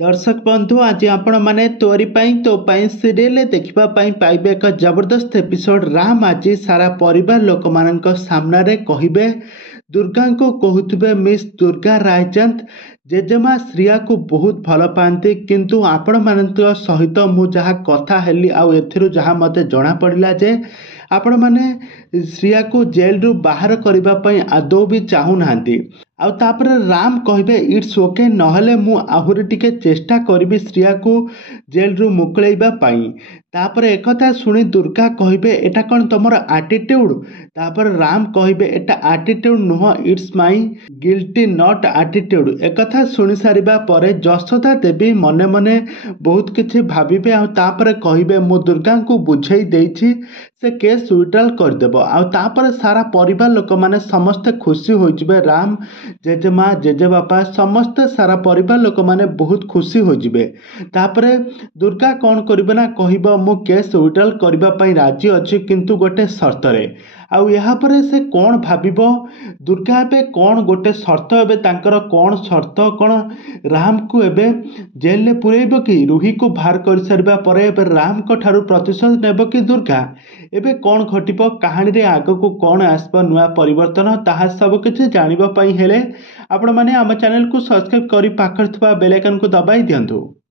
दर्शक बंधु आज आपण माने तोरी पाई तो पाई सीरियल देखिबा पाई पाइबे एक जबरदस्त एपिसोड। राम आज सारा परिवार लोक मानक सामना रे कहिबे दुर्गा को कहते मिस दुर्गा रायचंद जेजेमा श्रिया को बहुत भल पाती किंतु आपण मान सहित मु जहाँ कथा हेली आउ एथिरु जहाँ मते जना पड़िला जे आपण माने श्रिया को जेल रु बाहर करबा पई आदौ भी चाहू नांती। आउ तापर राम कहिबे इट्स ओके नहले मु आहुरी टिके चेष्टा करिबि श्रिया को जेल रु मुकळैबा पई। तापर एकथा सुनी दुर्गा कहिबे एटा कोन तमर एटीट्यूड। तापर राम कहिबे एटा एटीट्यूड नुह it's my guilty not attitude. एकथा सुनी सारिबा परे जशोदा देवी मने मने बहुत किछि भाबिबे आ तापर कहिबे मु दुर्गा को बुझाई देछि से केस विड्रॉल करदेब। आ तापर सारा परिवार लोक माने समस्ते खुशी होइजिबे। राम जेजेमा जेजेबापा समस्ते सारा परिवार लोक माने बहुत खुशी होइजिबे। तापरे दुर्गा कौन करिबे ना कहिबो मु केस विड्रॉल करबा पई राजी अछि किंतु गोटे शर्त रे। आउ यहाँ पर से कौन भाविबो दुर्गा एबे कौन गोटे शर्त एबे तांकर कौन शर्त कौन राम को एबे जेल ले पुरेइबो कि रूही को बाहर कर सारिबा परे एबे राम को ठारू प्रतिशोध नेबो कि दुर्गा एबे कौन घटिबो कहानी रे आगो को कौन आसबो नुआ परिवर्तन ताहा सब किछि जानिबा पई हेले आपण माने हम चैनल को सब्सक्राइब करी पाखर थबा बेल आइकन को दबाई दियंतु।